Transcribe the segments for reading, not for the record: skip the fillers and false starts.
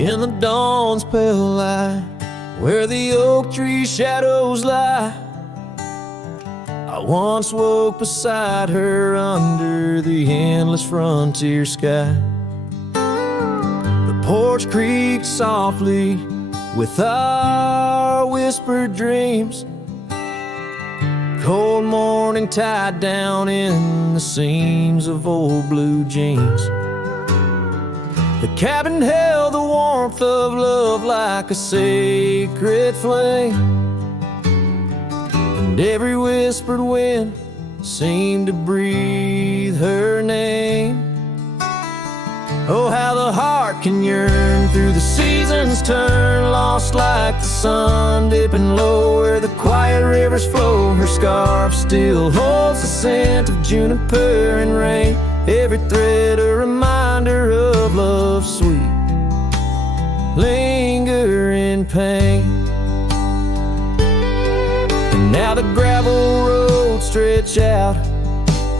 In the dawn's pale light, where the oak tree shadows lie, I once woke beside her under the endless frontier sky. The porch creaked softly with our whispered dreams, cold morning tied down in the seams of old blue jeans. The cabin held the warmth of love like a sacred flame, and every whispered wind seemed to breathe her name. Oh, how the heart can yearn through the seasons turn, lost like the sun dipping low where the quiet rivers flow. Her scarf still holds the scent of juniper and rain, every thread a reminder of love's sweet lingering pain. And now the gravel roads stretch out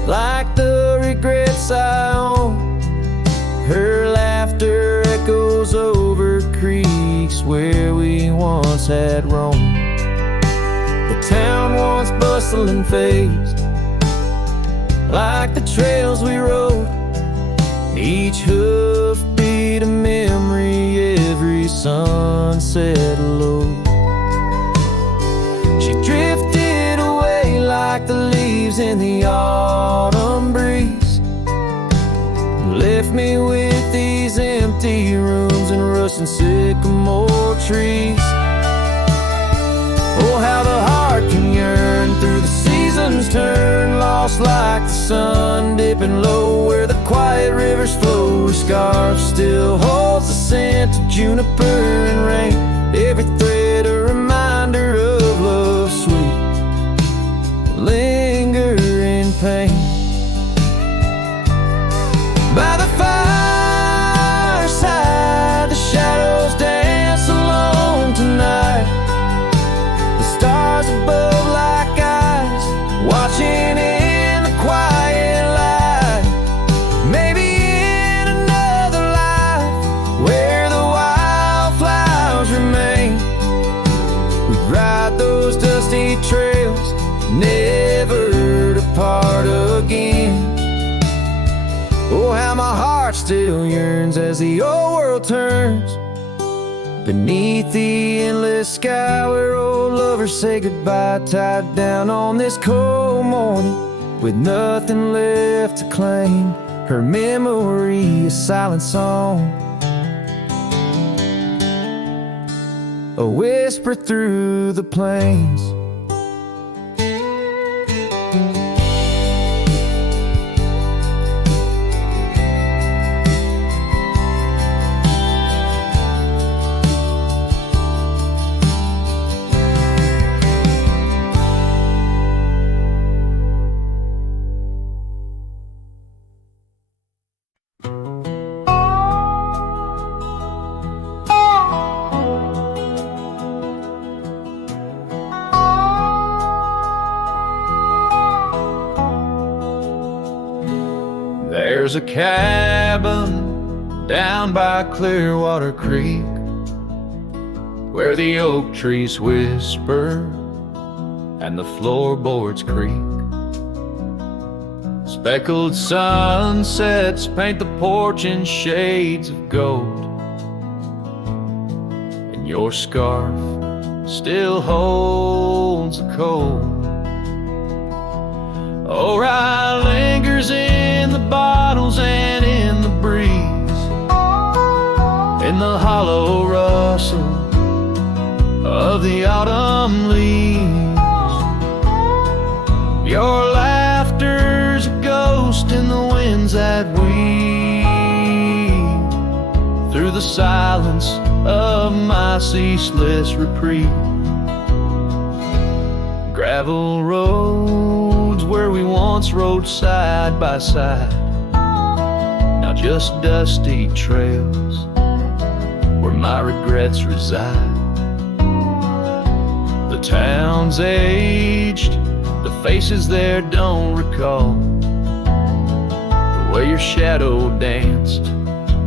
like the regrets I own. Her laughter echoes over creeks where we once had roamed. The town once bustling fades like the trails we rode, each hoof beat a memory, every sunset low. She drifted away like the leaves in the autumn breeze, left me with these empty rooms and rusting sycamore trees. Oh, how the heart can yearn through the seasons turn, lost like the sun dipping low where the quiet rivers flow. Her scarf still holds the scent of juniper and rain, every thread a reminder of love's sweet lingering pain. By the fireside, the shadows dance alone tonight, the stars above like eyes watching in the quiet light. Maybe in another life where the wildflowers remain, we'd ride those dusty trails, never to part again. Oh, how my heart still yearns as the old world turns beneath the endless sky where old lovers say goodbye, tied down on this cold morning with nothing left to claim. Her memory a silent song, a whisper through the plains. There's a cabin down by Clearwater Creek where the oak trees whisper and the floorboards creak. Speckled sunsets paint the porch in shades of gold, and your scarf still holds the cold. Oh, rye lingers in the bottles and in the breeze, in the hollow rustle of the autumn leaves. Your laughter's a ghost in the winds that weave through the silence of my ceaseless reprieve. Gravel roads where we once rode side by side, now just dusty trails where my regrets reside. The town's aged, the faces there don't recall the way your shadow danced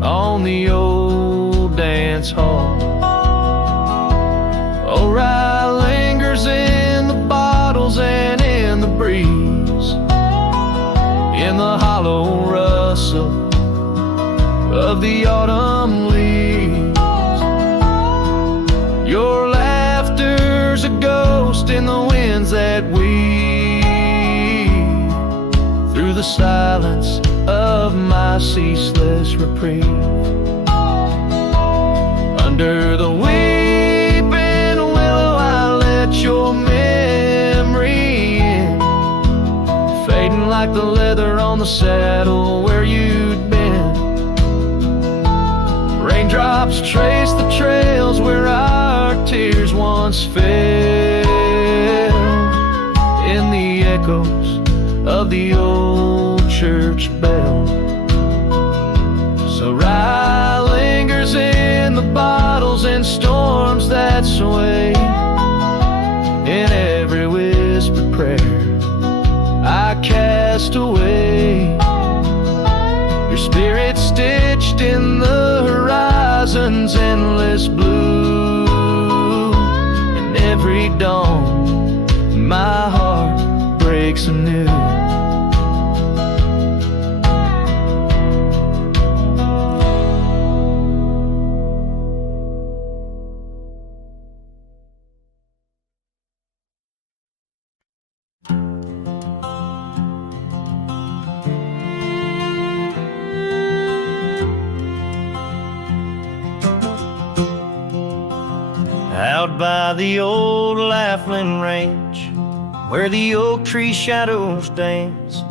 on the old dance dance hall. Oh, rye lingers in the bottles and in the breeze, in the hollow rustle of the autumn leaves. Your laughter's a ghost in the winds that weave through the silence of my ceaseless reprieve. Under the weeping willow I let your memory in, fading like the leather on the saddle where you'd been. Raindrops trace the trails where our tears once fell, in the echoes of the old church bell. So rye lingers in the bottles and storms that sway, in every whispered prayer I cast away. Your spirit stitched in the horizon's endless blue, and every dawn my heart breaks anew. Out by the old Laughlin Range, where the oak tree shadows dance,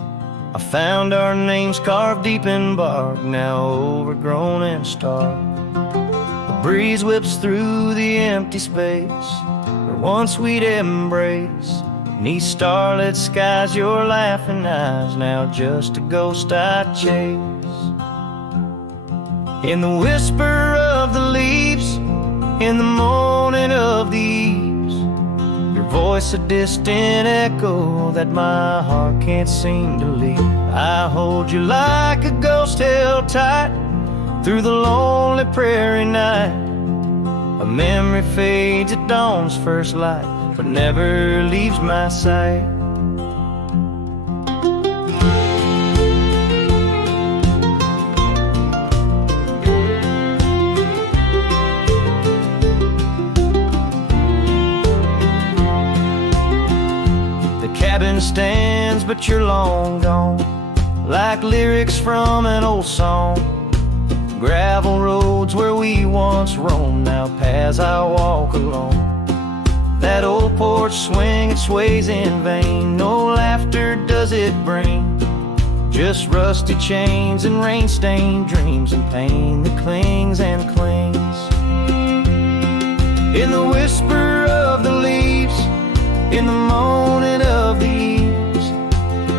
I found our names carved deep in bark, now overgrown and stark. The breeze whips through the empty space where once we'd embrace. Beneath starlit skies, your laughing eyes, now just a ghost I chase. In the whisper of the leaves, in the moaning of the eaves, your voice a distant echo that my heart can't seem to leave. I hold you like a ghost held tight through the lonely prairie night. A memory fades at dawn's first light, but never leaves my sight. Cabin stands, but you're long gone, like lyrics from an old song. Gravel roads where we once roamed, now paths I walk alone. That old porch swing, it sways in vain, no laughter does it bring, just rusty chains and rain-stained dreams and pain that clings and clings. In the whisper of the leaves, in the moaning of the eaves,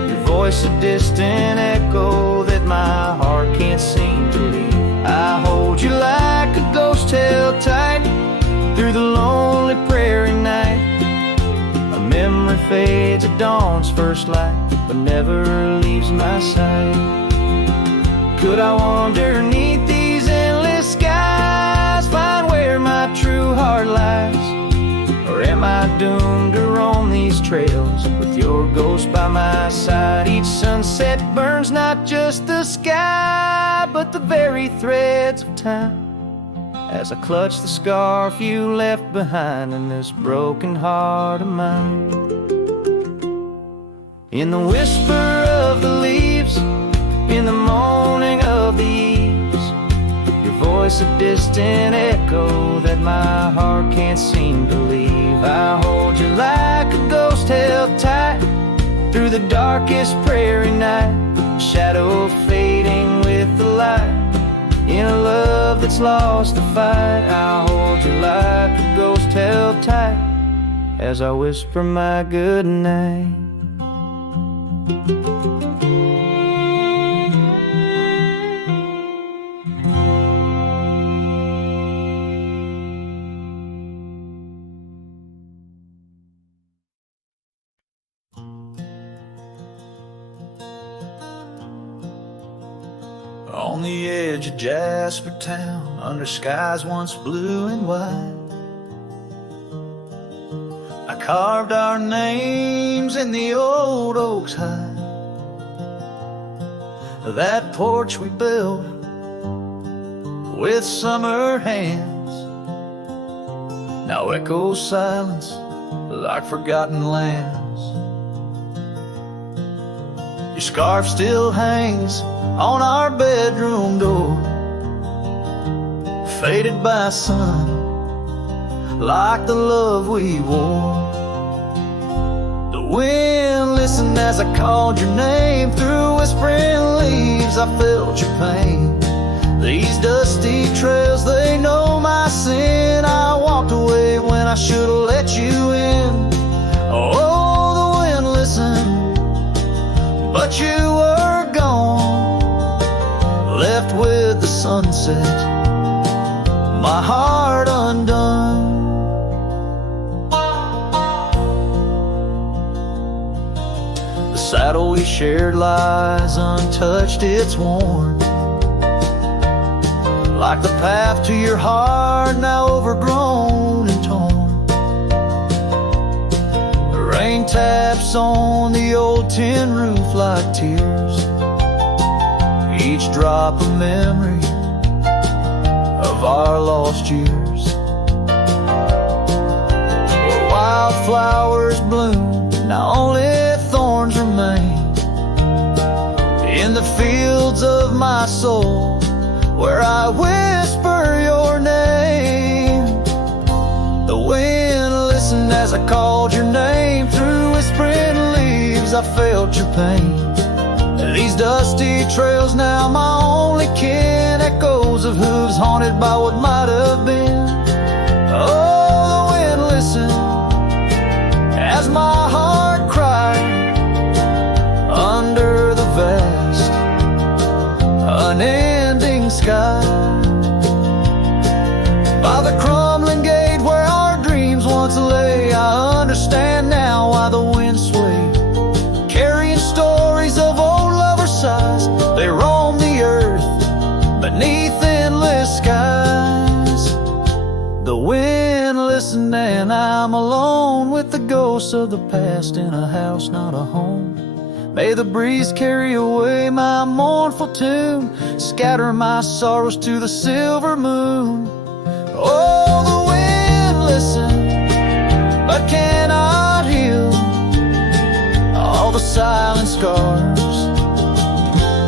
your voice a distant echo that my heart can't seem to leave. I hold you like a ghost held tight through the lonely prairie night. A memory fades at dawn's first light, but never leaves my sight. Could I wander neath these endless skies, find where my true heart lies? Or am I doomed to roam these trails with your ghost by my side? Each sunset burns not just the sky, but the very threads of time, as I clutch the scarf you left behind in this broken heart of mine. In the whisper of the leaves, in the moaning of the eaves, your voice a distant echo that my heart can't seem to leave. I hold you like a ghost held tight through the darkest prairie night, shadow fading with the light, in a love that's lost the fight. I hold you like a ghost held tight as I whisper my good night. On the edge of Jasper Town, under skies once blue and white, I carved our names in the old oak's hide. That porch we built with summer hands now echoes silence like forgotten lands. Your scarf still hangs on our bedroom door, faded by sun like the love we wore. The wind listened as I called your name. Through whispering leaves I felt your pain. These dusty trails, they know my sin. I walked away when I should have let you in. Oh, the wind listened, but you were gone, left with the sunset, my heart undone. The saddle we shared lies untouched, it's worn, like the path to your heart, now overgrown and torn. The rain taps on the old tin roof like tears, each drop a memory of our lost years. Where wildflowers bloom, now only thorns remain. In the fields of my soul, where I whisper your name. The wind listened as I called your name. Through whispering leaves I felt your pain. These dusty trails now my only kin, echoes of hooves haunted by what might have been. Oh, the wind listened as my heart cried under the vast, unending sky. By the crumbling gate where our dreams once lay, I understand now why the wind swayed, carrying stories of old lover sighs. They roam the earth beneath endless skies. The wind listened and I'm alone with the ghosts of the past in a house, not a home. May the breeze carry away my mournful tune, scatter my sorrows to the silver moon. Oh, the wind listened, but cannot heal all the silent scars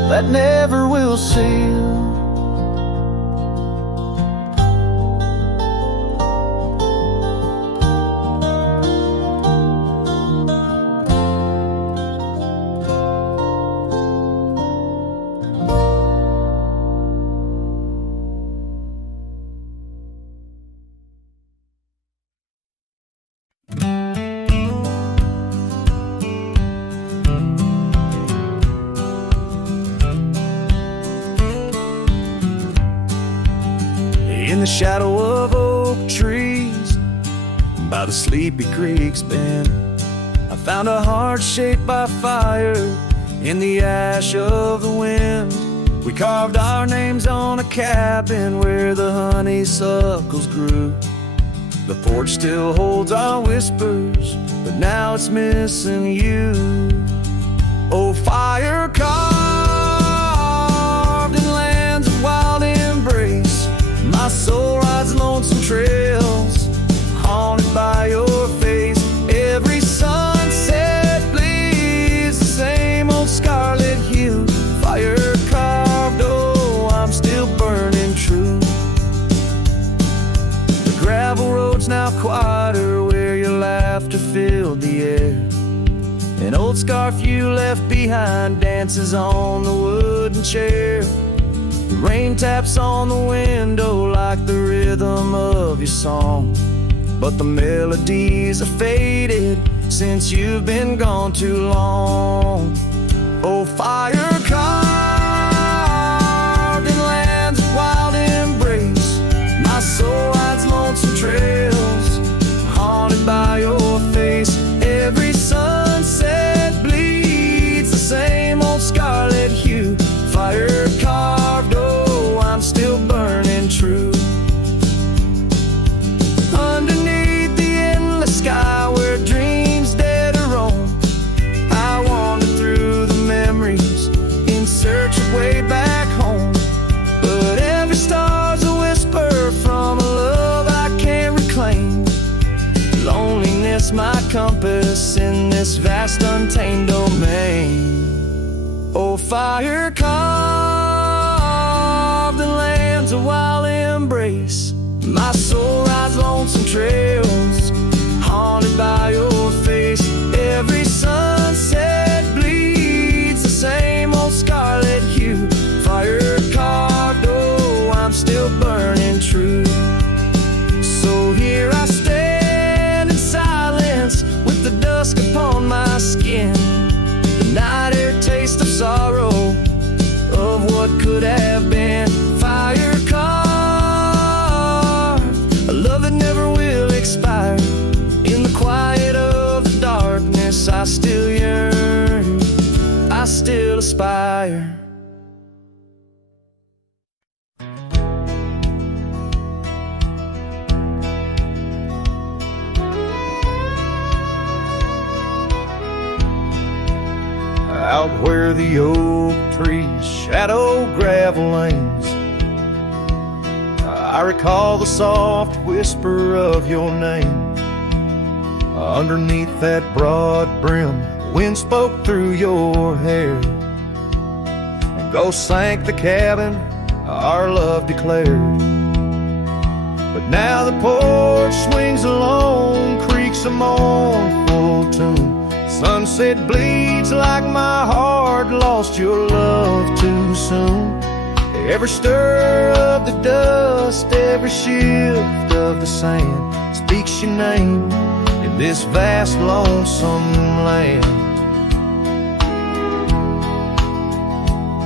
that never will seal. In the shadow of oak trees by the sleepy creek's bend, I found a heart shaped by fire in the ash of the wind. We carved our names on a cabin where the honeysuckles grew. The porch still holds our whispers, but now it's missing you. Oh, fire carved in lands of wild embrace, my soul rides lonesome trails, haunted by your face. Every sunset bleeds the same old scarlet hue. Fire carved, oh, I'm still burning true. The gravel road's now quieter where your laughter filled the air. An old scarf you left behind dances on the wooden chair. The rain taps on the window like the rhythm of your song, but the melodies are faded since you've been gone too long. Oh, fire carved in lands of wild embrace, my soul rides lonesome trails, haunted by your face. Every sunset bleeds the same old scarlet hue. Fire carved, this vast untamed domain. Oh, fire carved the land's a wild embrace. My soul rides lonesome trails, haunted by your face. Every sunset bleeds the same old scarlet hue. Fire carved, oh, I'm still burning true. So here I stand in silence, with the dusk upon my skin. The night air taste of sorrow, of what could have been. Fire carved, a love that never will expire. In the quiet of the darkness, I still yearn, I still aspire. Out where the oak trees shadow gravel lanes, I recall the soft whisper of your name. Underneath that broad brim, wind spoke through your hair. Ghosts sank the cabin, our love declared. But now the porch swings alone, creaks a mournful tune. Sunset bleeds like my heart lost your love too soon. Every stir of the dust, every shift of the sand speaks your name in this vast lonesome land.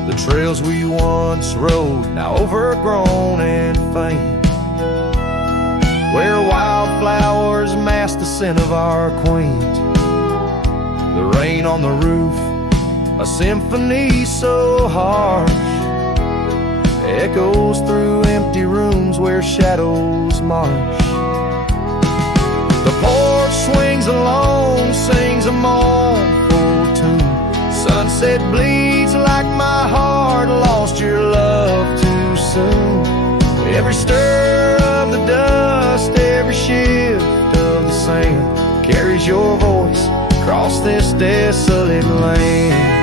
The trails we once rode, now overgrown and faint, where wildflowers mask the scent of our queens. The rain on the roof, a symphony so harsh, echoes through empty rooms where shadows march. The porch swings alone, sings a mournful tune. Sunset bleeds like my heart lost your love too soon. Every stir of the dust, every shift of the sand carries your voice across this desolate land.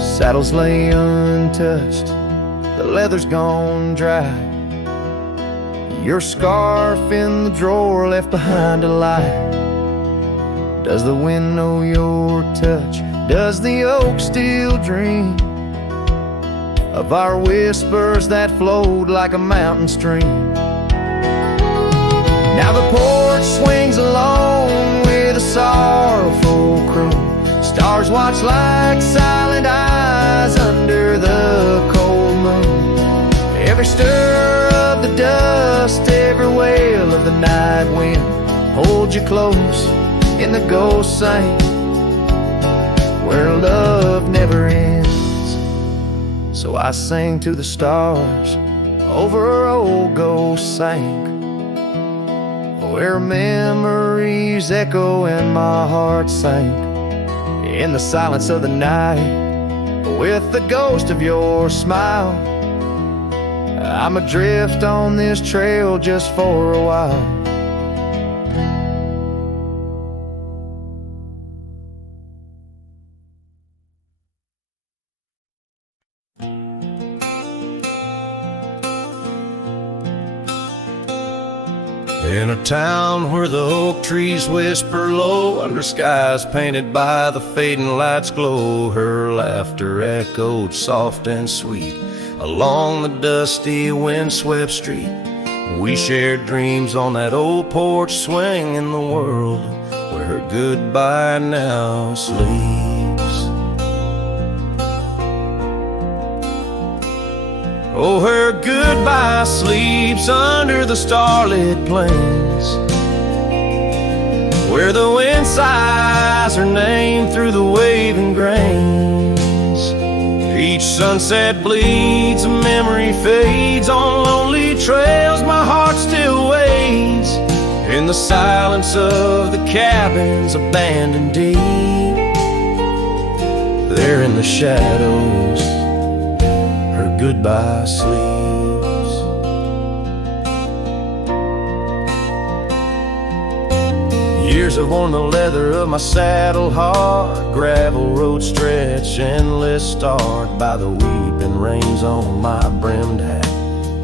Saddles lay untouched, the leather's gone dry. Your scarf in the drawer left behind a light. Does the wind know your touch? Does the oak still dream of our whispers that flowed like a mountain stream? Now the porch swings alone with a sorrowful croon. Stars watch like silent eyes under the cold moon. Every stir of the dust, every wail of the night wind hold you close in the ghost sing where love never ends. So I sing to the stars over old ghost sank, where memories echo and my heart sank. In the silence of the night, with the ghost of your smile, I'm adrift on this trail just for a while. In a town where the oak trees whisper low, under skies painted by the fading light's glow, her laughter echoed soft and sweet along the dusty windswept street. We shared dreams on that old porch swing in the world where her goodbye now sleeps. Oh, her goodbye sleeps under the starlit plains, where the wind sighs her name through the waving grains. Each Each sunset bleeds, a memory fades. On lonely trails my heart still waits. In the silence of the cabins abandoned deep, there in the shadows her goodbye sleeps. Years have worn the leather of my saddle hard. Gravel road stretch endless, starred by the weeping rains on my brimmed hat.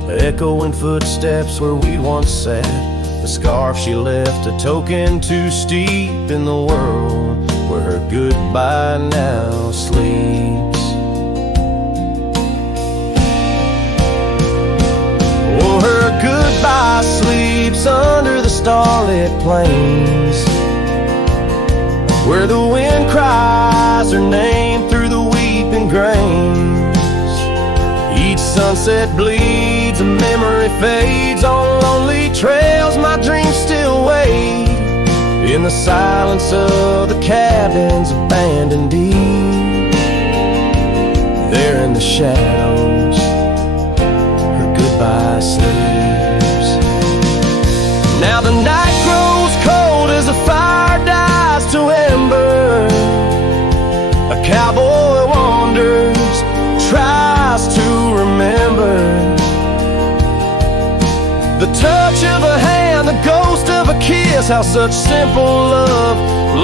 Echoing footsteps where we once sat. The scarf she left, a token too steep in the world where her goodbye now sleeps. Oh, her goodbye sleeps under the starlit plains, where the wind cries her name through the weeping grains. Each sunset bleeds, a memory fades. On lonely trails my dreams still wait. In the silence of the cabins abandoned deep, there in the shadows her goodbye sleeps. Now the night grows cold as the fire dies to ember. A cowboy wanders, tries to remember the touch of a hand, the ghost of a kiss. How such simple love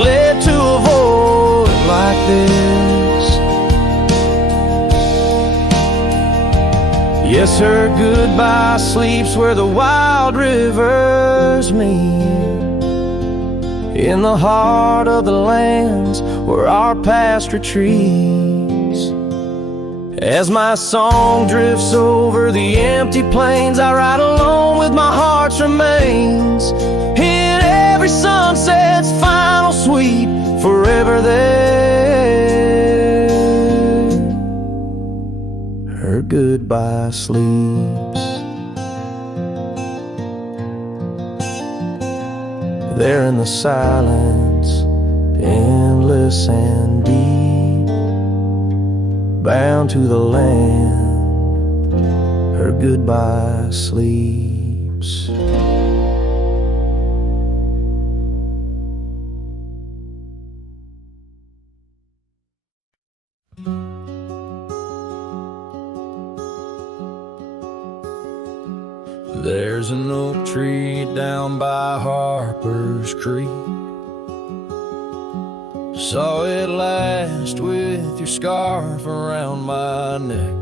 led to a void like this. Yes, her goodbye sleeps where the wild rivers meet, in the heart of the lands where our past retreats. As my song drifts over the empty plains, I ride alone with my heart's remains. In every sunset's final sweep, forever there, her goodbye sleeps. There in the silence, endless and deep, bound to the land, her goodbye sleeps. There's an oak tree down by Harper's Creek. Saw it last with your scarf around my neck.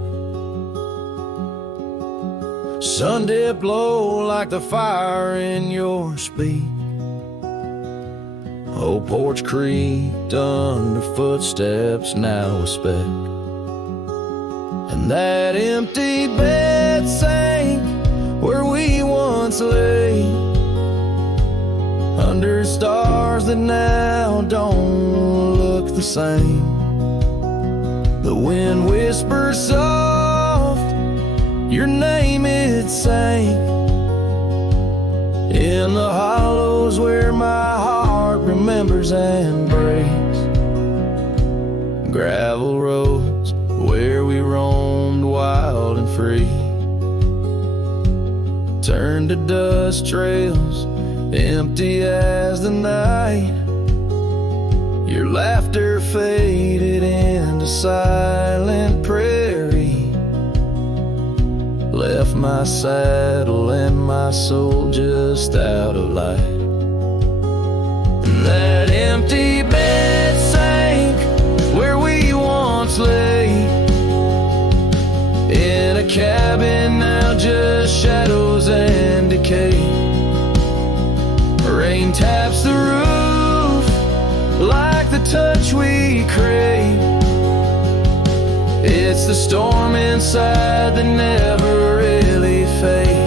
Sun dipped low like the fire in your speak. Old porch creaked under footsteps now a speck. And that empty bed sank where we once lay, under stars that now don't look the same. The wind whispers soft, your name it sang, in the hollows where my heart remembers and breaks. Gravel roads where we roamed wild and free turned to dust trails, empty as the night. Your laughter faded into silent prairie, left my saddle and my soul just out of light. And that empty bed sank where we once lay, in a cabin now just shadows and decay. Rain taps the roof like the touch we crave. It's the storm inside that never really fades.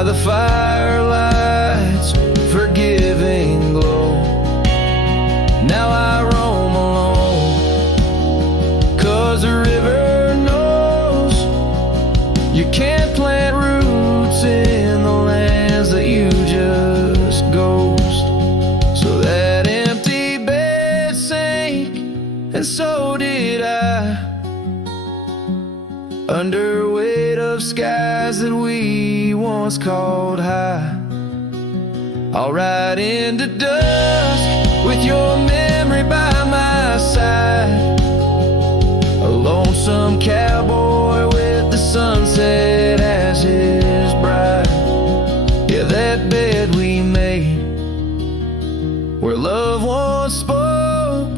The firelights forgiving under weight of skies that we once called high. I'll ride into dusk with your memory by my side, a lonesome cowboy with the sunset as his bride. Yeah, that bed we made where love once spoke,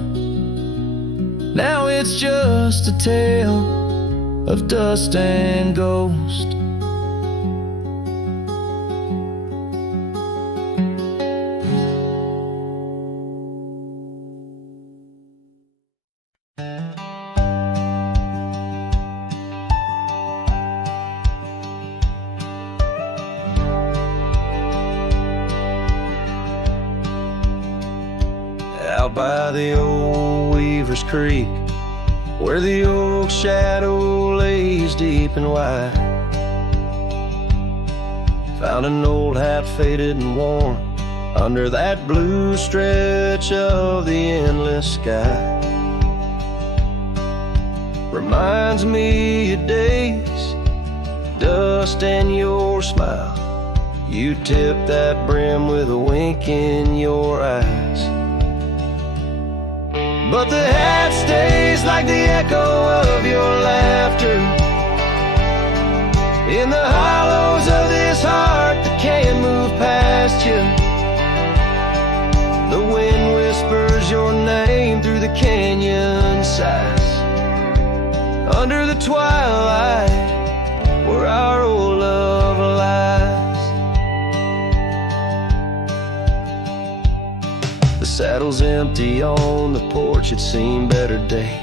now it's just a tale of dust and ghost. Out by the old Weaver's Creek, where the oak shadow lays deep and wide, found an old hat faded and worn under that blue stretch of the endless sky. Reminds me of days, dust and your smile. You tip that brim with a wink in your eyes. But the hat stays like the echo of your laughter in the hollows of this heart that can't move past you. The wind whispers your name through the canyon sighs, under the twilight where our old love lies. The saddle's empty on the porch, it's seen better days.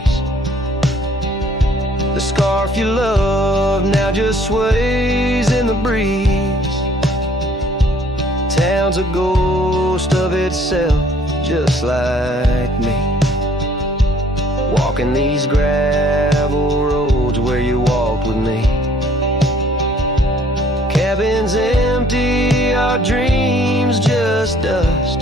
The scarf you love now just sways in the breeze. Town's a ghost of itself, just like me, walking these gravel roads where you walked with me. Cabins empty, our dreams just dust,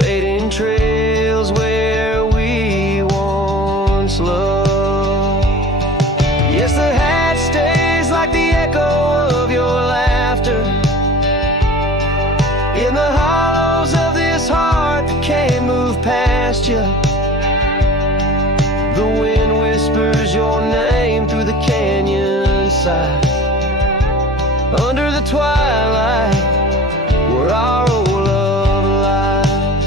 fading trails where we once loved. Yes, the hat stays like the echo of your laughter in the hollows of this heart that can't move past you. The wind whispers your name through the canyon sides, under the twilight where our old love lies.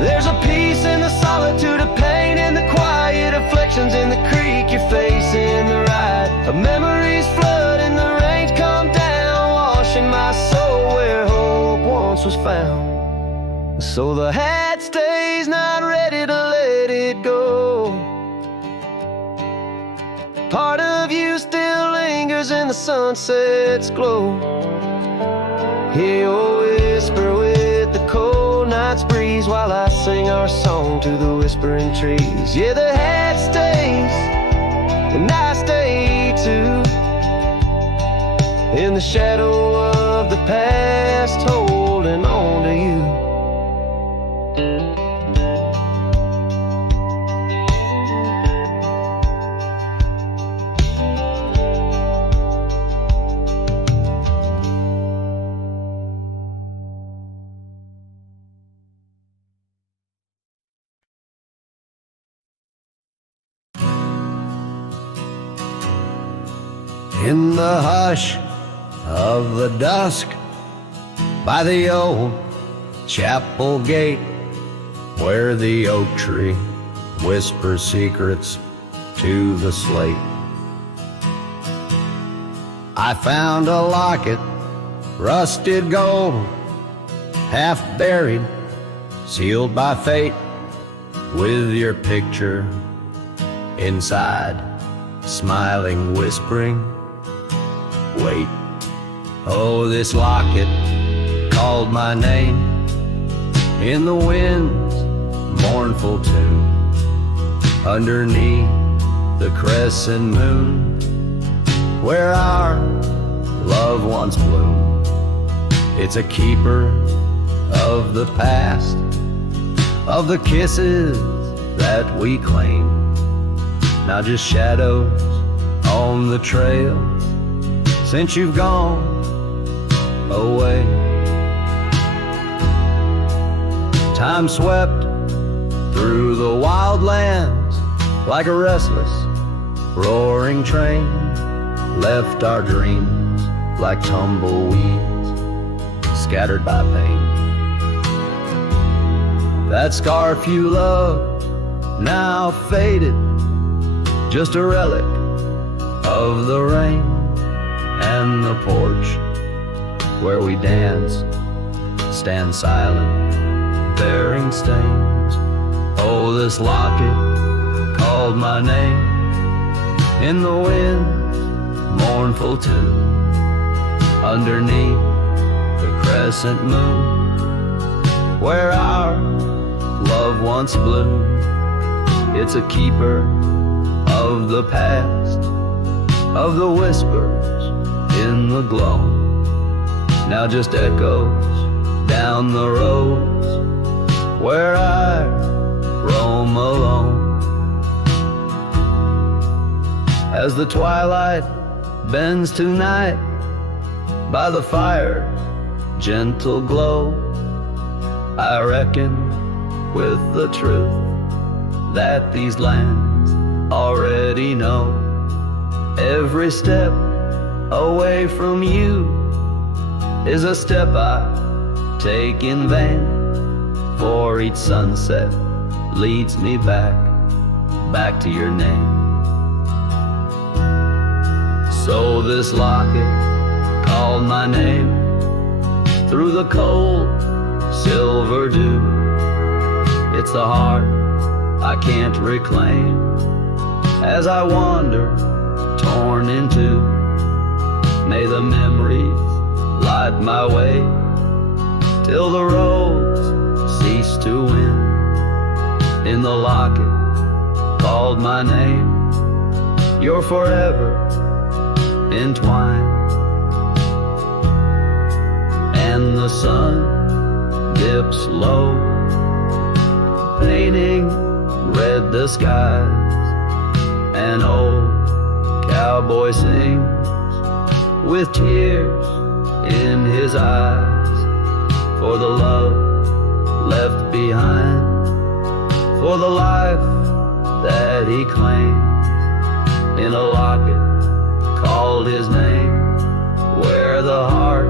There's a peace in the solitude of pain, in the quiet afflictions, in the creek you're facing the ride, of memories flood and the rains come down, washing my soul where hope once was found. So the hat stays, not ready to let it go. Part of you still lingers in the sunset's glow. Hear your whisper with the cold night's breeze, while I sing our song to the whispering trees. Yeah, the hat stays, and I stay too, in the shadow of the past, holding on to you. In the hush of the dusk, by the old chapel gate, where the oak tree whispers secrets to the slate, I found a locket, rusted gold, half buried, sealed by fate, with your picture inside, smiling, whispering, wait. Oh, this locket called my name in the wind's mournful tune, underneath the crescent moon, where our love once bloomed. It's a keeper of the past, of the kisses that we claim, now just shadows on the trail since you've gone away. Time swept through the wild lands like a restless, roaring train, left our dreams like tumbleweeds scattered by pain. That scarf you loved, now faded, just a relic of the rain. And the porch where we danced stands silent, bearing stains. Oh, this locket called my name in the wind's mournful tune, underneath the crescent moon, where our love once bloomed. It's a keeper of the past, of the whispers in the glow, now just echoes down the roads where I roam alone. As the twilight bends to night by the fire's gentle glow, I reckon with the truth that these lands already know. Every step away from you is a step I take in vain, for each sunset leads me back to your name. So this locket called my name through the cold silver dew. It's the heart I can't reclaim as I wander torn in two. May the memories light my way till the roads cease to win. In the locket called my name, you're forever entwined. And the sun dips low, painting red the skies. An old cowboy sings with tears in his eyes, for the love left behind, for the life that he claims. In a locket called his name, where the heart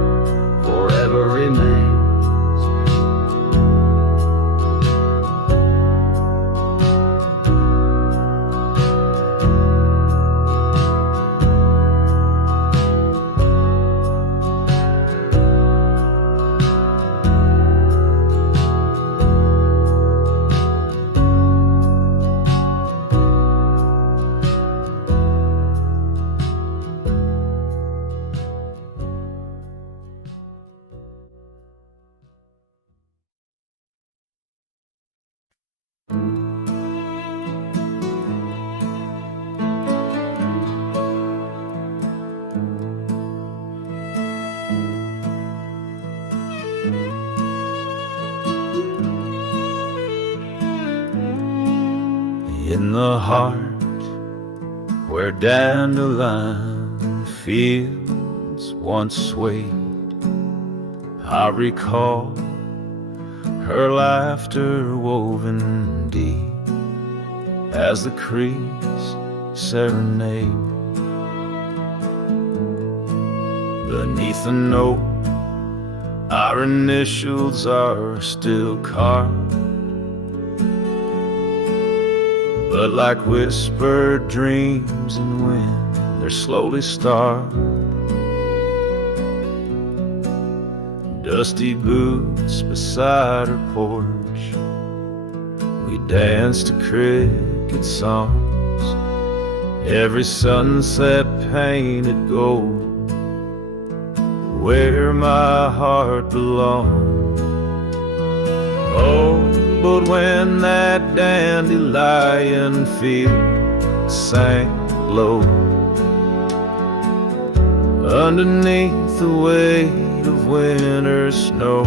forever remains. In the heart where dandelion fields once swayed, I recall her laughter woven deep as the creek's serenade. Beneath the note, our initials are still carved, but like whispered dreams in wind, they're slowly starved. Dusty boots beside her porch, we dance to cricket songs. Every sunset painted gold, where my heart belongs. Oh, but when that dandelion field sank low, underneath the weight of winter snow,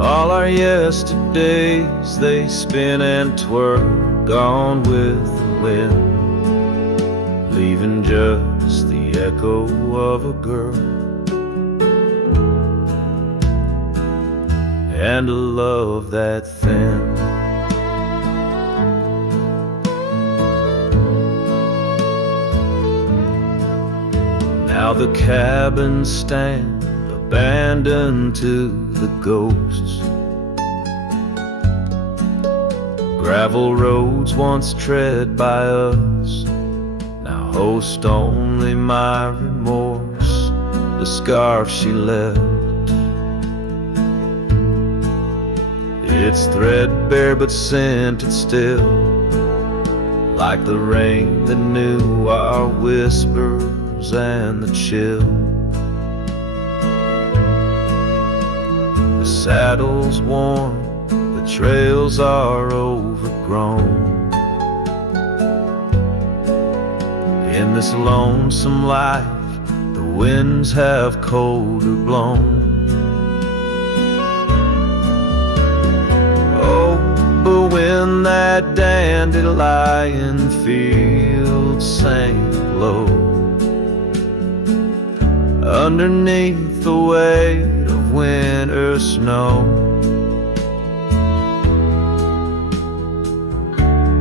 All our yesterdays, they spin and twirl, gone with the wind, leaving just the echo of a girl and a love that thin. Now the cabins stand abandoned to the ghosts. Gravel roads once tread by us now host only my remorse, the scarf she left. It's threadbare but scented still, like the rain that knew our whispers and the chill. The saddle's worn, the trails are overgrown. In this lonesome life, the winds have colder blown. Oh, but when that dandelion field sank low, underneath the weight of winter snow,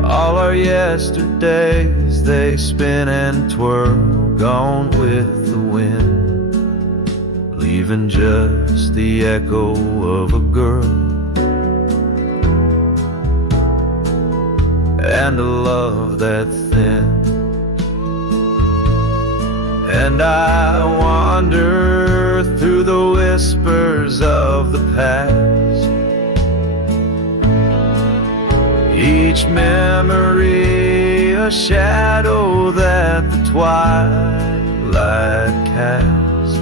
all our yesterdays, they spin and twirl, gone with the wind, leaving just the echo of a girl and a love that thin. And I wander through the whispers of the past, each memory a shadow that the twilight casts,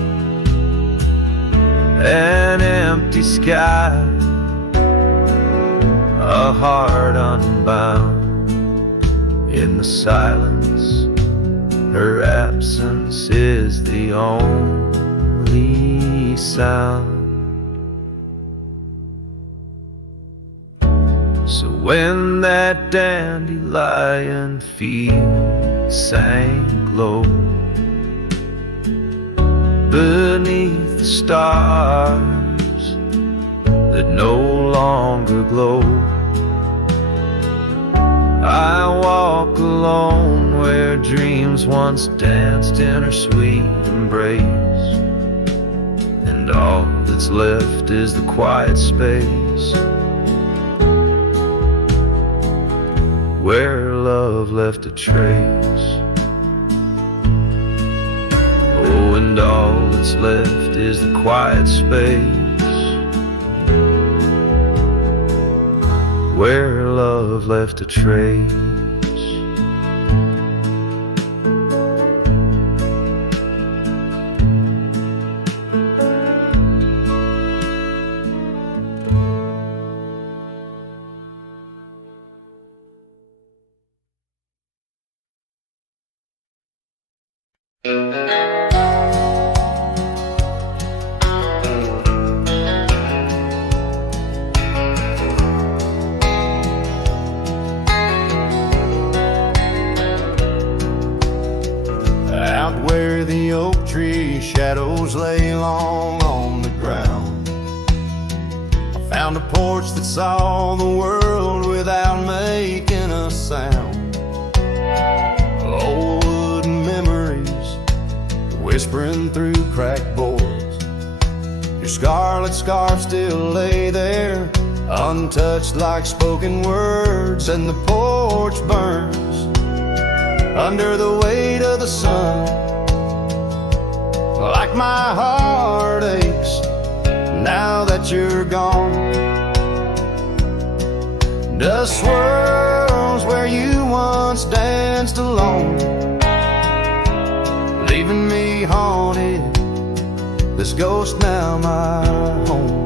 an empty sky, a heart unbound. In the silence, her absence is the only sound. So when that dandelion field sank low beneath the stars that no longer glow, I walk alone where dreams once danced in her sweet embrace, and all that's left is the quiet space where love left a trace. Oh, and all that's left is the quiet space where love left a trace. Shadows lay long on the ground. I found a porch that saw the world without making a sound. Old wooden memories whispering through cracked boards. Your scarlet scarf still lay there, untouched like spoken words, and the porch burns under the weight of the sun. Like my heart aches now that you're gone. Dust swirls where you once danced alone, leaving me haunted, this ghost now my home.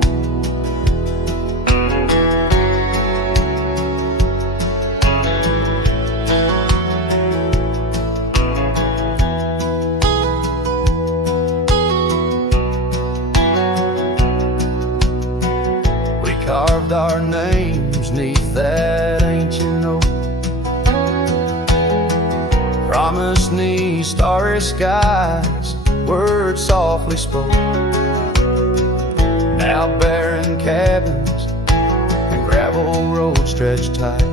promised me starry skies, words softly spoke. Now barren cabins and gravel roads stretch tight,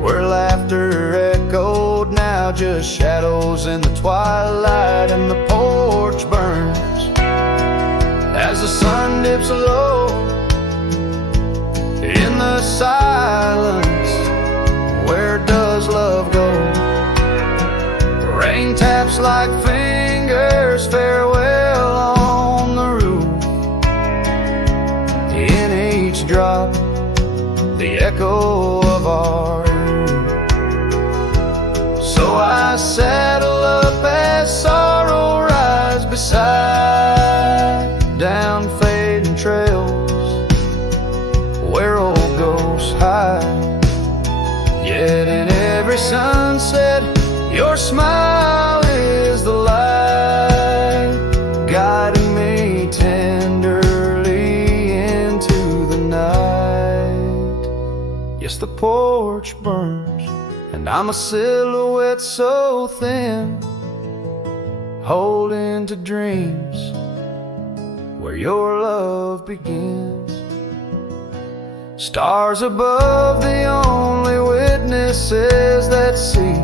where laughter echoed, now just shadows in the twilight. And the porch burns as the sun dips low in the silence. Where does love go? Rain taps like fingers, farewell on the roof. In each drop, the echo of our youth. So I saddle up as sorrow rides beside down fading trails where old ghosts hide. Yet in every sunset, your smile is the light, guiding me tenderly into the night. Yes, the porch burns, and I'm a silhouette so thin, holding to dreams where your love begins. Stars above, the only witnesses that see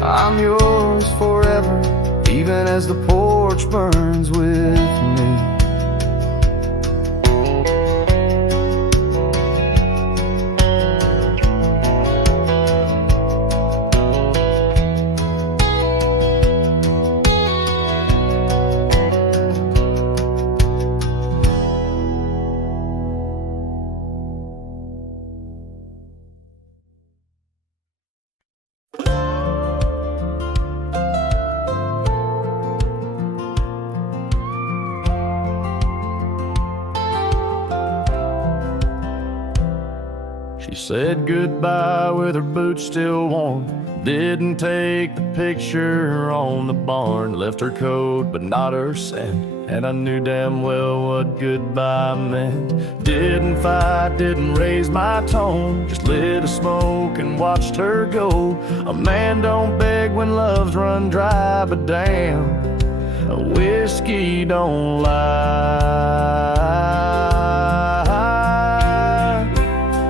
I'm yours forever, even as the porch burns with me. She said goodbye with her boots still warm, didn't take the picture on the barn, left her coat but not her scent, and I knew damn well what goodbye meant. Didn't fight, didn't raise my tone, just lit a smoke and watched her go. A man don't beg when love's run dry, but damn, a whiskey don't lie.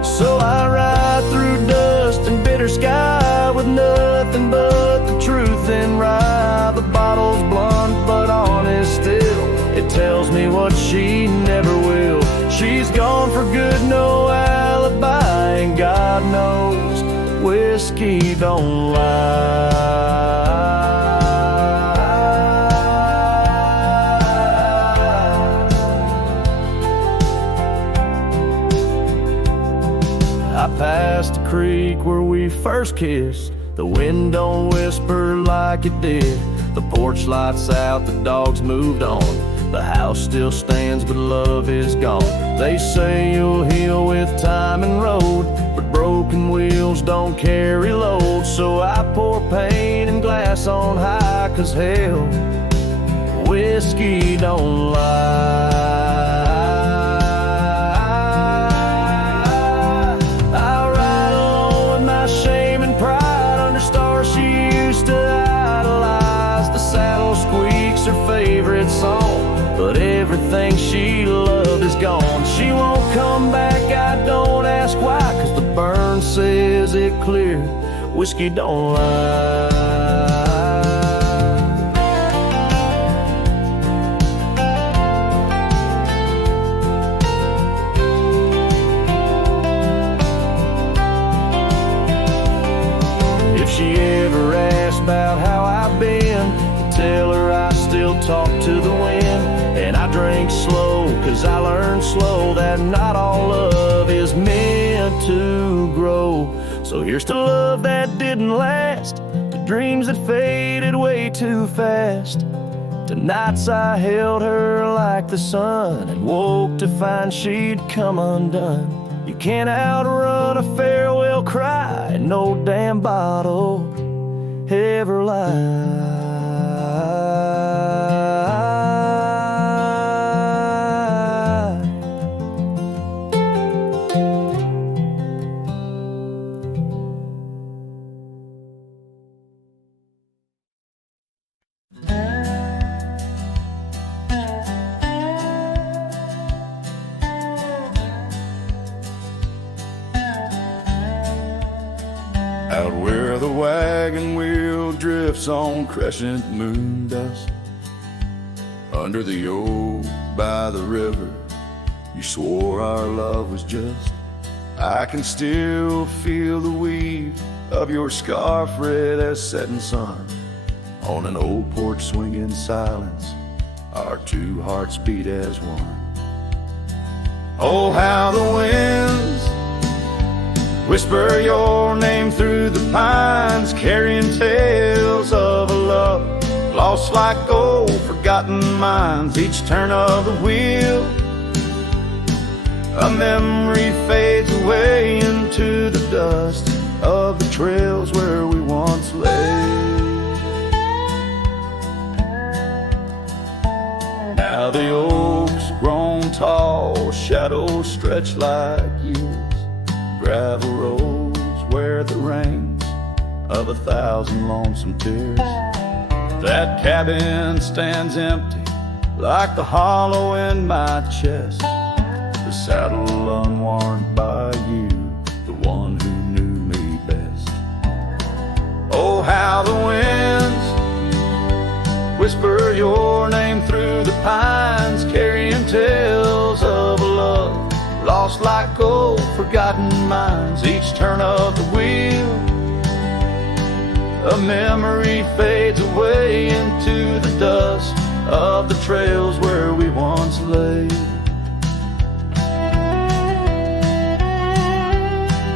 So I ride through dust and bitter sky with nothing but the truth in rye. The bottle's blunt but honest still, it tells me what she never will. She's gone for good, no alibi, and God knows whiskey don't lie. Past the creek where we first kissed, the wind don't whisper like it did. The porch lights out, the dogs moved on, the house still stands but love is gone. They say you'll heal with time and road, but broken wheels don't carry load. So I pour pain and glass on high, 'cause hell, whiskey don't lie. Favorite song, but everything she loved is gone. She won't come back, I don't ask why, 'cause the burn says it clear, whiskey don't lie. If she ever asks about how I've been, tell her I still talk to the wind, and I drink slow, 'cause I learned slow that not all love is meant to grow. So here's to love that didn't last, to dreams that faded way too fast, to nights I held her like the sun and woke to find she'd come undone. You can't outrun a farewell cry, and no damn bottle ever lies. out where the wagon wheel drifts on crescent moon dust. Under the oak by the river, you swore our love was just. I can still feel the weave of your scarf red as setting sun. On an old porch swing in silence, our two hearts beat as one. Oh, how the winds whisper your name through the pines, carrying tales of a love lost like old forgotten mines. Each turn of the wheel, a memory fades away into the dust of the trails where we once lay. Now the oaks grown tall, shadows stretch like years, gravel roads where the rains of 1,000 lonesome tears. That cabin stands empty like the hollow in my chest, the saddle unworn by you, the one who knew me best. Oh, how the winds whisper your name through the pines, carrying tales of a love lost like old forgotten mines. Each turn of the wheel, a memory fades away into the dust of the trails where we once lay.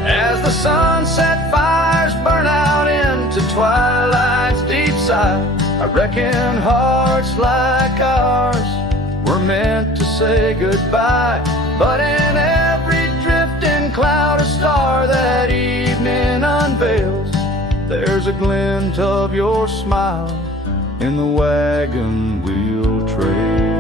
As the sunset fires burn out into twilight's deep side, I reckon hearts like ours were meant to say goodbye. But in every drifting cloud a star that evening unveils, there's a glint of your smile in the wagon wheel trail.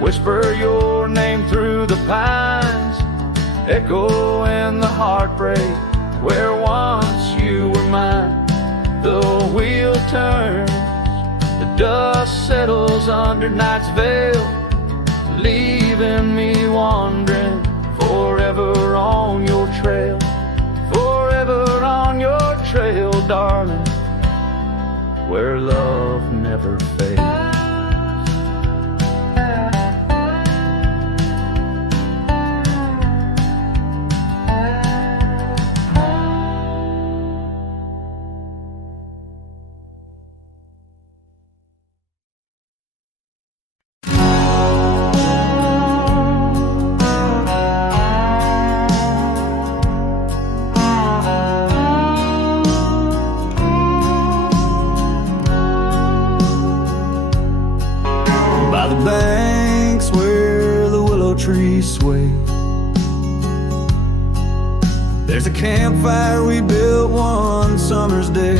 Whisper your name through the pines, echo in the heartbreak where once you were mine. The wheel turns, the dust settles under night's veil, leaving me wandering forever on your trail, forever on your trail, darling, where love never fades. Sway. There's a campfire we built one summer's day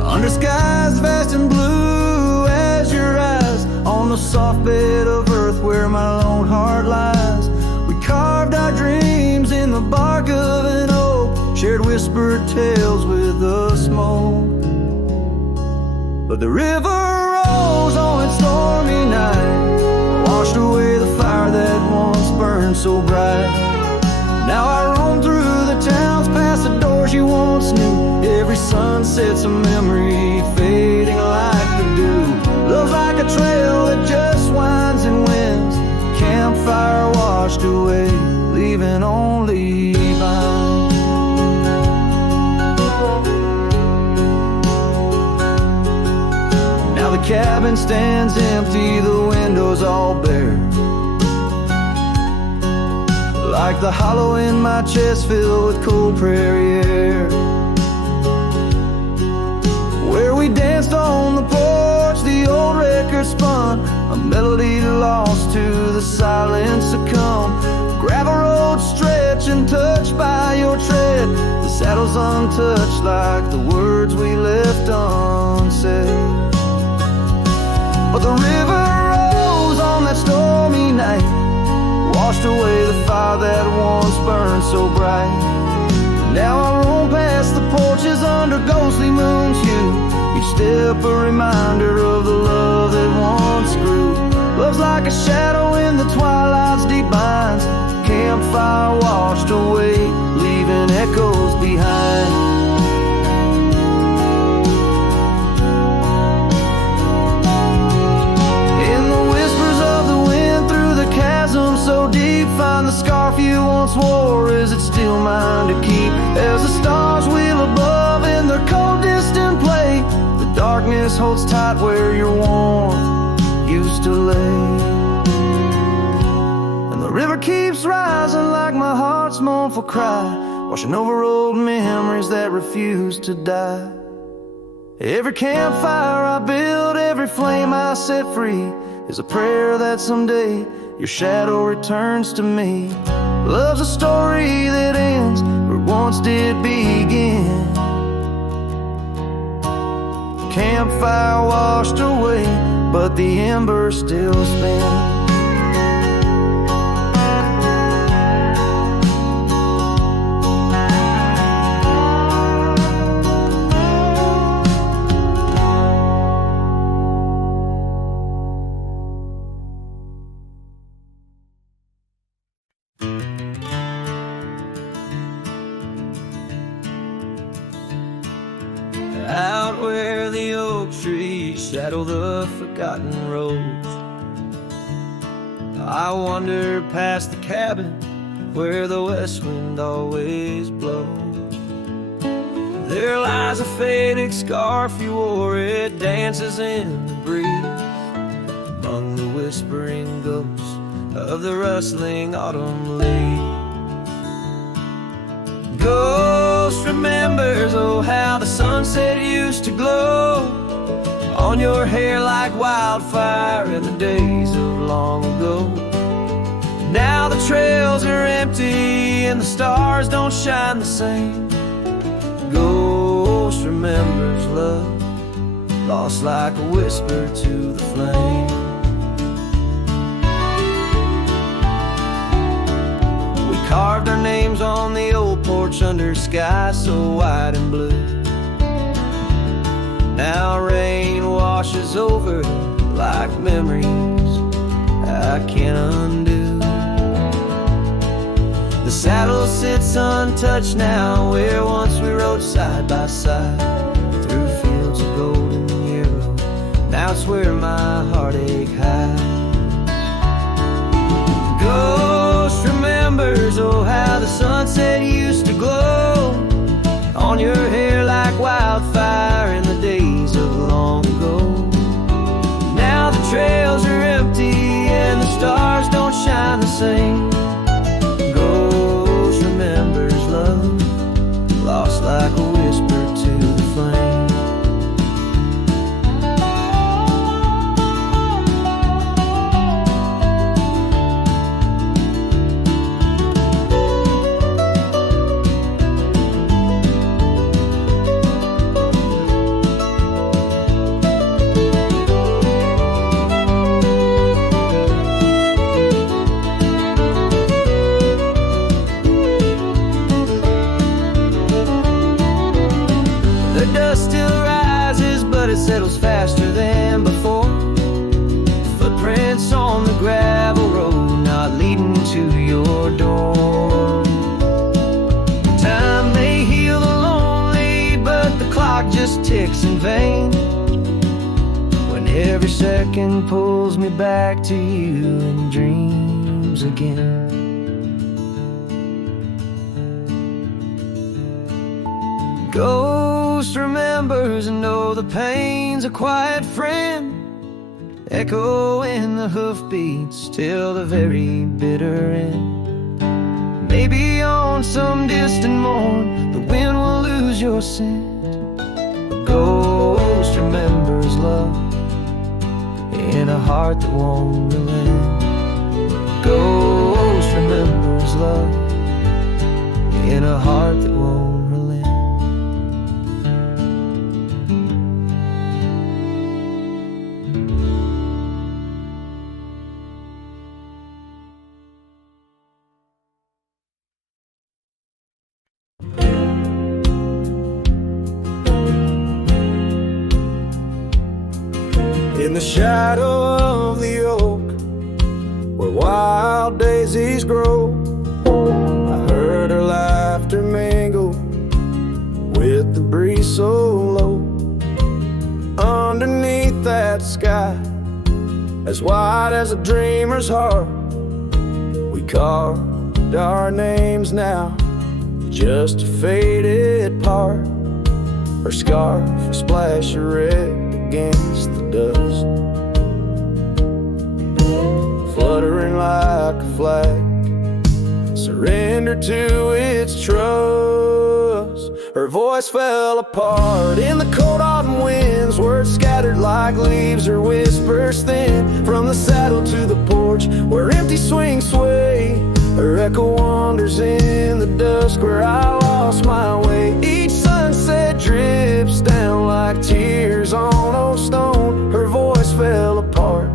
under skies vast and blue as your eyes, on the soft bed of earth where my lone heart lies. We carved our dreams in the bark of an oak, shared whispered tales with the smoke. But the river rose on its stormy night, washed away the fire that once burned so bright. Now I roam through the towns, past the doors you once knew. Every sunset's a memory fading like the dew. Love's like a trail that just winds and winds, campfire washed away, leaving only vines. Now the cabin stands empty, the windows all bare, like the hollow in my chest filled with cold prairie air. Where we danced on the porch, the old record spun, a melody lost to the silence succumb. Grab ocean touched by your tread. The saddle's untouched like the words we left unsaid. But the river rose on that stormy night, washed away the fire that once burned so bright. Now I roam past the porches under ghostly moon hue, each step a reminder of the love that once grew. Love's like a shadow in the twilight's deep binds, campfire washed away, leaving echoes behind. In the whispers of the wind through the chasm so deep, find the scarf you once wore, is it still mine to keep? As the stars wheel above in their cold distant play, the darkness holds tight where your warmth used to lay. And the river keeps rising like my heart's mournful cry, washing over old memories that refuse to die. Every campfire I build, every flame I set free, is a prayer that someday your shadow returns to me. Love's a story that ends where it once did begin. Campfire washed away, but the embers still spin. Out where the oak trees shadow the forgotten roads, I wander past the cabin where the west wind always blows. There lies a faded scarf you wore, it dances in the breeze, among the whispering ghosts of the rustling autumn leaves. Ghost remembers, oh how the sunset used to glow on your hair like wildfire in the days of long ago. Now the trails are empty and the stars don't shine the same. Ghost remembers love, lost like a whisper to the flame. Carved our names on the old porch under sky so white and blue. Now rain washes over like memories I can't undo. The saddle sits untouched now where once we rode side by side through fields of golden yarrow. Now it's where my heartache hides. Ghost remembers, oh how the sunset used to glow on your hair like wildfire in the days of long ago. Now the trails are empty and the stars don't shine the same. Ghost remembers love, lost like a whisper to the flame. Settles faster than before. Footprints on the gravel road, not leading to your door. Time may heal the lonely, but the clock just ticks in vain, when every second pulls me back to you in dreams again. Ghost remembers, and oh, the pain's a quiet friend, echo in the hoofbeats till the very bitter end. Maybe on some distant morn the wind will lose your scent. A ghost remembers love in a heart that won't relent. Ghost remembers love, in the shadow of the oak, where wild daisies grow. I heard her laughter mingle with the breeze so low. Underneath that sky, as wide as a dreamer's heart, we carved our names now, just a faded part. Her scarf a splash of red against the dust, fluttering like a flag, surrender to its trust. Her voice fell apart in the cold autumn winds, words scattered like leaves, her whispers thin from the saddle to the porch, where empty swings sway. Her echo wanders in the dusk, where I lost my way. Each sunset drips down like tears on old stone. Her voice fell apart,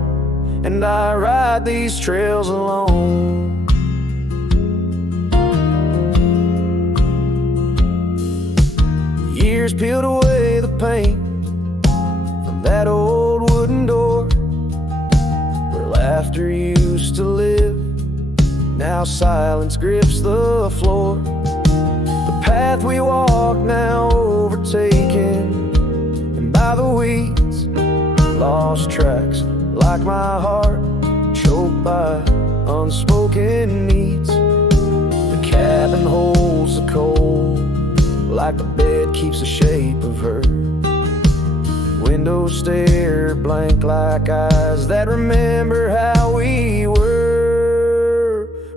and I ride these trails alone. Years peeled away the paint from that old wooden door, where laughter used to live. Now silence grips the floor. The path we walk now overtaken, and by the weeds, lost tracks like my heart, choked by unspoken needs. The cabin holds the cold, like the bed keeps the shape of her. Windows stare blank like eyes that remember how we were.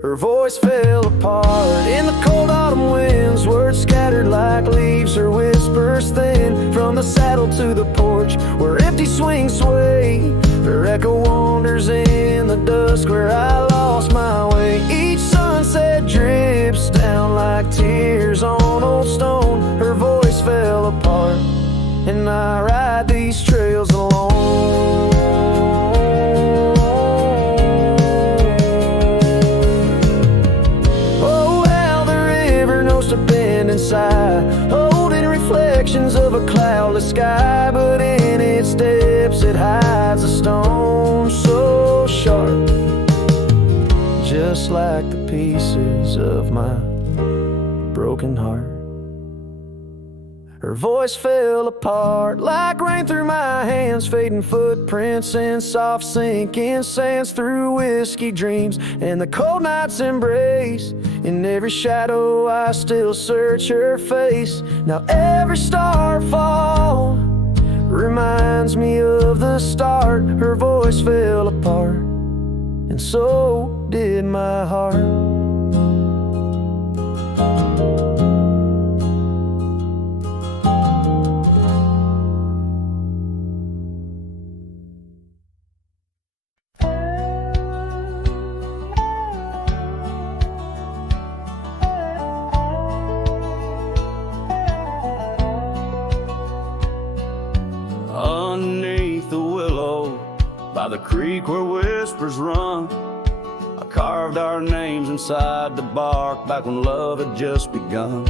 Her voice fell apart in the cold autumn winds, words scattered like leaves, her whispers thin from the saddle to the porch, where empty swings sway. Her echo wanders in the dusk, where I lost my way. Each sunset drips down like tears on old stone. Her voice fell apart, and I ride these trails alone. Oh, how the river knows to bend and sigh, holding reflections of a cloudless sky, but in its depths it hides a stone so sharp, just like the pieces of my broken heart. Her voice fell apart like rain through my hands, fading footprints in soft sinking sands, through whiskey dreams and the cold night's embrace. In every shadow I still search her face. Now every starfall reminds me of the start. Her voice fell apart, and so did my heart. Underneath the willow, by the creek where whispers run, I carved our names inside the bark back when love had just begun.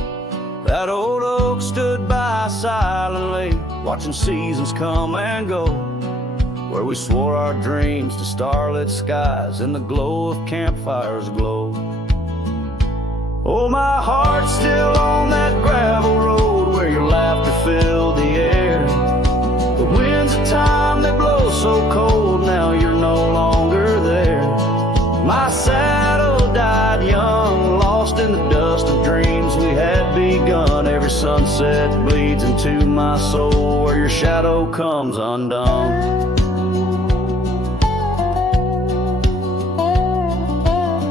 That old oak stood by silently, watching seasons come and go, where we swore our dreams to starlit skies in the glow of campfires glow. Oh, my heart's still on that gravel road where your laughter filled the air. The winds of time, they blow so cold, now you're no longer there. My saddle died young, lost in the dust of dreams we had begun. Every sunset bleeds into my soul, where your shadow comes undone.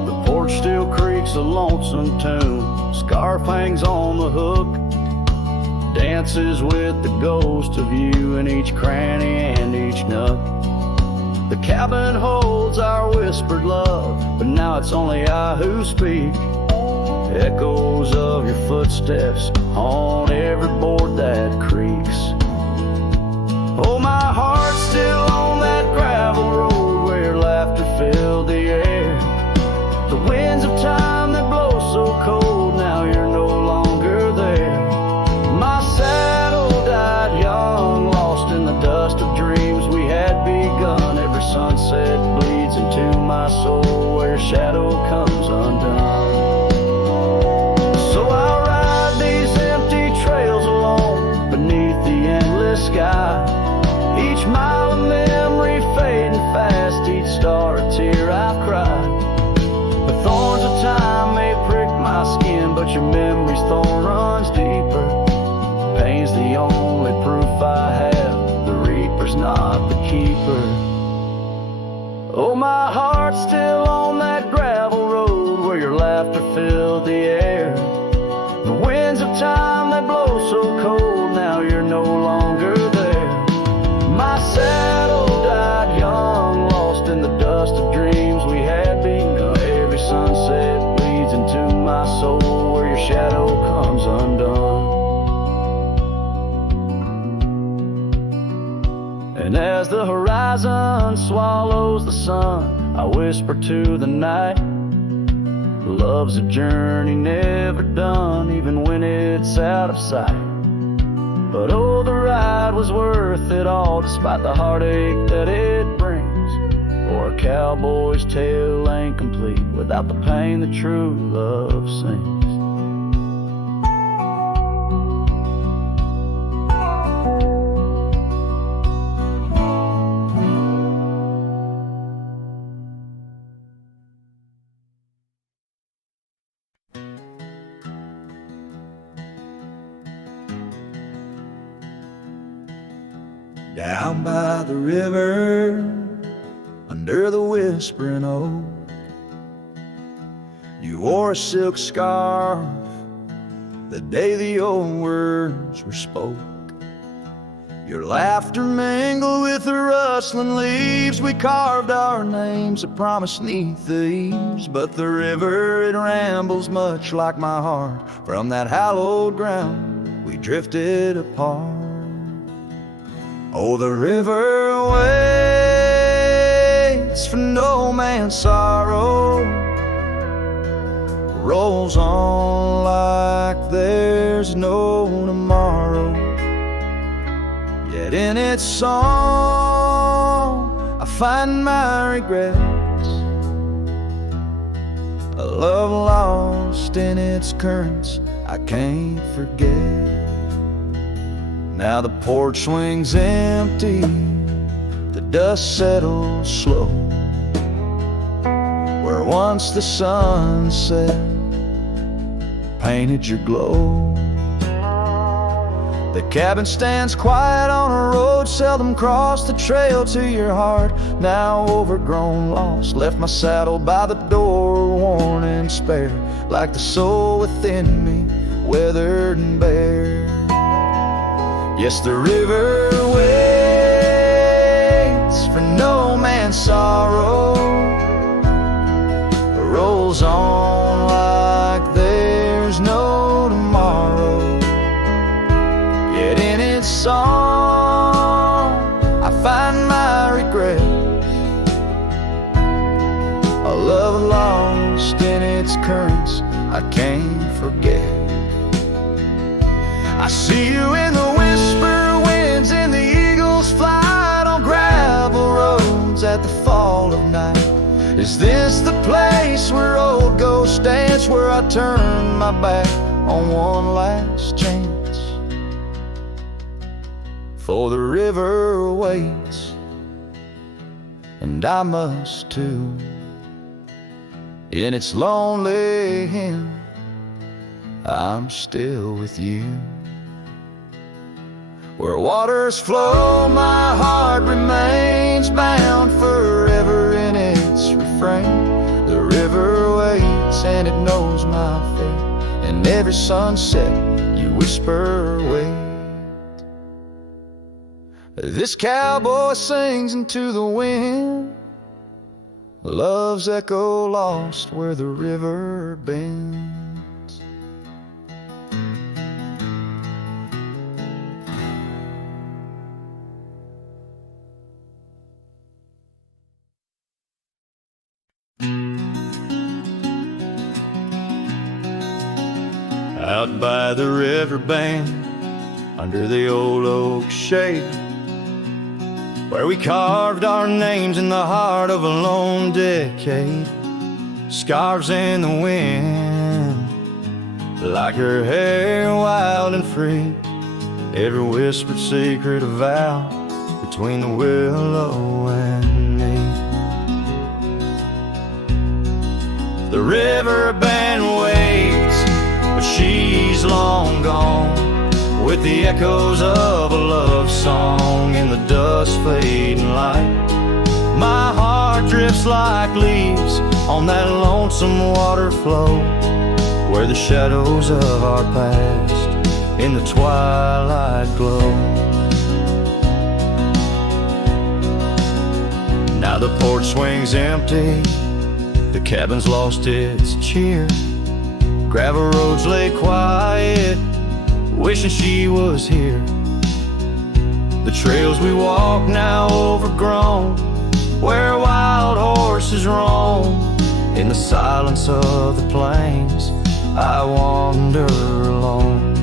The porch still creaks a lonesome tune, scarf hangs on the hook, dances with the ghost of you in each cranny and each nook. The cabin holds our whispered love, but now it's only I who speak. Echoes of your footsteps on every board that creaks. Oh, my heart's still on that gravel road where your laughter filled the air. The winds of time that blow so cold, now you're no longer there. My saddle died young, lost in the dust of dreams we had begun. my soul where your shadow comes undone. So I'll ride these empty trails alone beneath the endless sky. Each mile of memory fading fast, each star a tear I've cried. The thorns of time may prick my skin, but your memory's thorn runs deeper. Pain's the only proof I have, the reaper's not the keeper. Oh, my heart's still on that gravel road where your laughter filled the air. The winds of time that blow so cold, now you're no longer there. My saddle died young, lost in the dust of dreams we had begun. Every sunset leads into my soul where your shadow comes undone. And as the horizon swallows the sun, I whisper to the night, love's a journey never done, even when it's out of sight. But oh, the ride was worth it all, despite the heartache that it brings. For a cowboy's tale ain't complete without the pain that true love sings. Down by the river, under the whispering oak, you wore a silk scarf the day the old words were spoke. Your laughter mingled with the rustling leaves. We carved our names that promised 'neath the eaves. But the river, it rambles much like my heart. From that hallowed ground, we drifted apart. Oh, the river waits for no man's sorrow, rolls on like there's no tomorrow. Yet in its song I find my regrets, a love lost in its currents I can't forget. Now the porch swing's empty, the dust settles slow, where once the sunset painted your glow. The cabin stands quiet on a road seldom crossed, the trail to your heart, now overgrown, lost. Left my saddle by the door, worn and spare, like the soul within me, weathered and bare. Yes, the river waits for no man's sorrow, rolls on like there's no tomorrow. Yet in its song I find my regrets, a love lost in its currents I can't forget. I see you in the whisper winds, in the eagle's flight, on gravel roads at the fall of night. Is this the place where old ghosts dance, where I turn my back on one last chance? For the river waits, and I must too. In its lonely hymn, I'm still with you. Where waters flow, my heart remains bound forever in its refrain. The river waits and it knows my fate, and every sunset you whisper wait. This cowboy sings into the wind, love's echo lost where the river bends. Out by the river bank, under the old oak shade, where we carved our names in the heart of a lone decade. Scarves in the wind, like her hair wild and free. Every whispered secret a vow between the willow and me. The river band waits, but she's long gone, with the echoes of a love song in the dusk fading light. My heart drifts like leaves on that lonesome water flow, where the shadows of our past in the twilight glow. Now the porch swing's empty, the cabin's lost its cheer. Gravel roads lay quiet, wishing she was here. The trails we walk now overgrown, where wild horses roam. In the silence of the plains, I wander alone.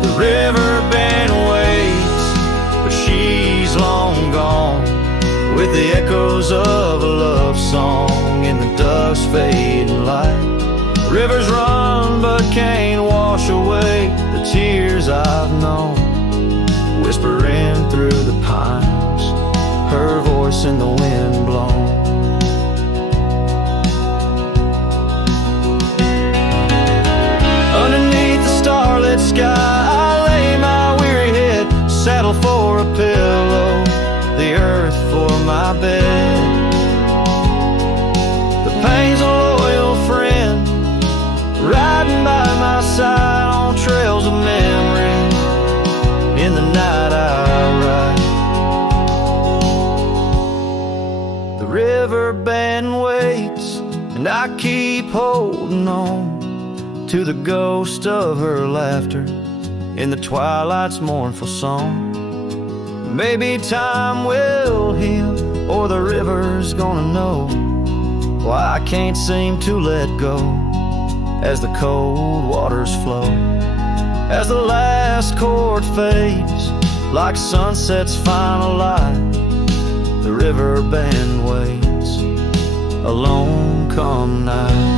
The river band waits, but she's long gone, with the echoes of a love song in the dusk fading light. Rivers run but can't wash away the tears I've known, whispering through the pines, her voice in the wind blown. Underneath the starlit sky, I lay my weary head, saddle for a pillow, the earth for my bed. The pain's a loyal friend, riding by my side on trails of memory. In the night I ride. The river band waits, and I keep holding on to the ghost of her laughter in the twilight's mournful song. Maybe time will heal, or the river's gonna know why I can't seem to let go as the cold waters flow. As the last chord fades, like sunset's final light, the river band waits, alone come night.